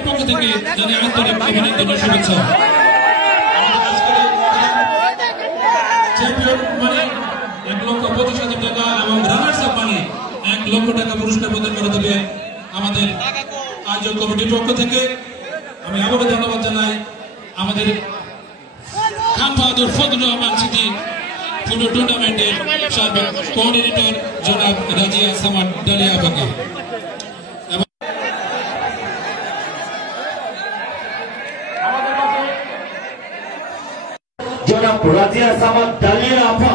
ক্লাবের পক্ষ থেকে জানি আন্তরিক অভিনন্দন ও শুভেচ্ছা। চ্যাম্পিয়ন মানে 1,25,000 টাকা এবং রানার্স আপ মানে 1 লক্ষ টাকা পুরস্কার প্রদান করে দেবে আমাদের আয়োজক কমিটির পক্ষ থেকে। আমি আবারও ধন্যবাদ জানাই আমাদের খান বাহাদুর ফজলুর রহমান সিটি পুরো টুর্নামেন্টের সাবেক কোঅর্ডিনেটর জনাব রাজিয়া সামাদ ডালিয়া আপাকে। জনাব রাজিয়া সামাদ ডালিয়া আপা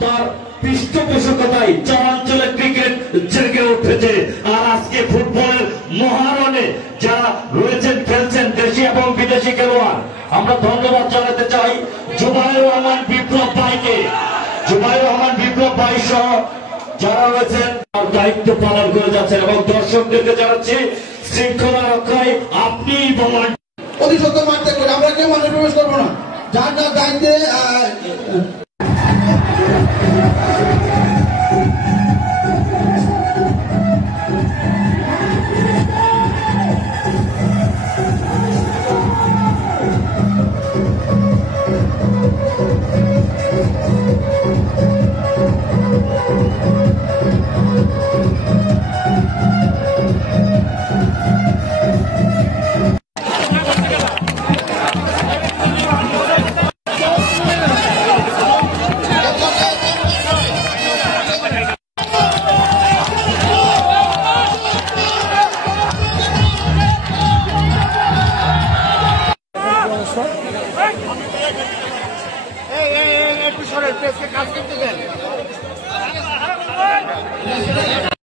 তার পৃষ্ঠপোষকতায় চরাঞ্চলের ক্রিকেট জেগে উঠেছে। আর আজকে ফুটবলের মহারণে যারা রয়েছেন খেলছেন দেশি এবং বিদেশি খেলোয়াড়, আমরা ধন্যবাদ জানাতে চাই জুবাইর রহমান বিপ্লব ভাইকে। জুবাইর রহমান বিপ্লব ভাই সহ যারা রয়েছেন দায়িত্ব পালন করে যাচ্ছেন এবং দর্শকদেরকে জানাচ্ছি শৃঙ্খলা রক্ষায় আপনি বলেন অতি সত্য মারতে করে আমরা কেউ মানে প্রবেশ করবো না। যার যার দায়িত্বে